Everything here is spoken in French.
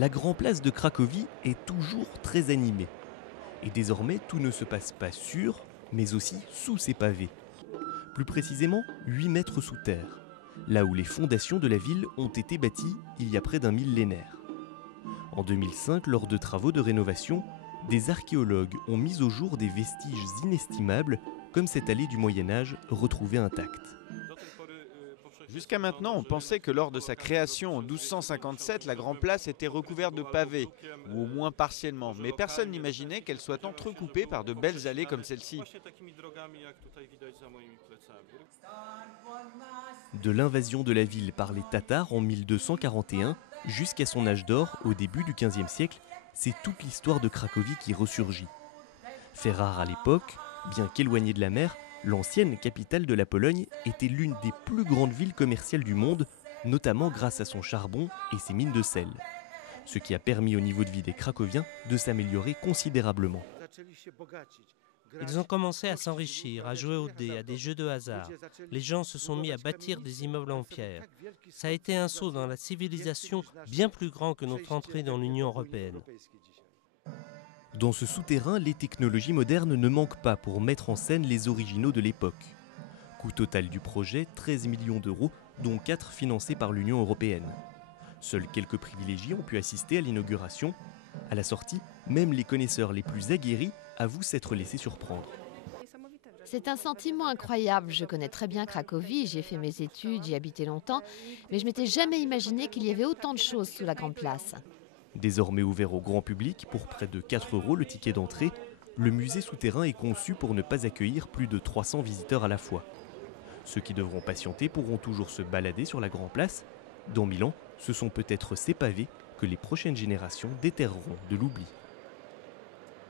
la Grand Place de Cracovie est toujours très animée. Et désormais, tout ne se passe pas sur, mais aussi sous ces pavés. Plus précisément, 8 mètres sous terre, là où les fondations de la ville ont été bâties il y a près d'un millénaire. En 2005, lors de travaux de rénovation, des archéologues ont mis au jour des vestiges inestimables, comme cette allée du Moyen-Âge retrouvée intacte. Jusqu'à maintenant, on pensait que lors de sa création en 1257, la Grand Place était recouverte de pavés, ou au moins partiellement, mais personne n'imaginait qu'elle soit entrecoupée par de belles allées comme celle-ci. De l'invasion de la ville par les Tatars en 1241 jusqu'à son âge d'or au début du XVe siècle, c'est toute l'histoire de Cracovie qui ressurgit. Fait rare à l'époque, bien qu'éloignée de la mer, l'ancienne capitale de la Pologne était l'une des plus grandes villes commerciales du monde, notamment grâce à son charbon et ses mines de sel. Ce qui a permis au niveau de vie des Cracoviens de s'améliorer considérablement. Ils ont commencé à s'enrichir, à jouer aux dés, à des jeux de hasard. Les gens se sont mis à bâtir des immeubles en pierre. Ça a été un saut dans la civilisation bien plus grand que notre entrée dans l'Union européenne. Dans ce souterrain, les technologies modernes ne manquent pas pour mettre en scène les originaux de l'époque. Coût total du projet, 13 millions d'euros, dont 4 financés par l'Union européenne. Seuls quelques privilégiés ont pu assister à l'inauguration. À la sortie, même les connaisseurs les plus aguerris avouent s'être laissés surprendre. C'est un sentiment incroyable. Je connais très bien Cracovie, j'y ai fait mes études, j'y ai habité longtemps, mais je m'étais jamais imaginé qu'il y avait autant de choses sous la Grande Place. Désormais ouvert au grand public pour près de 4 € le ticket d'entrée, le musée souterrain est conçu pour ne pas accueillir plus de 300 visiteurs à la fois. Ceux qui devront patienter pourront toujours se balader sur la Grande Place. Dans 1000 ans, ce sont peut-être ces pavés que les prochaines générations déterreront de l'oubli.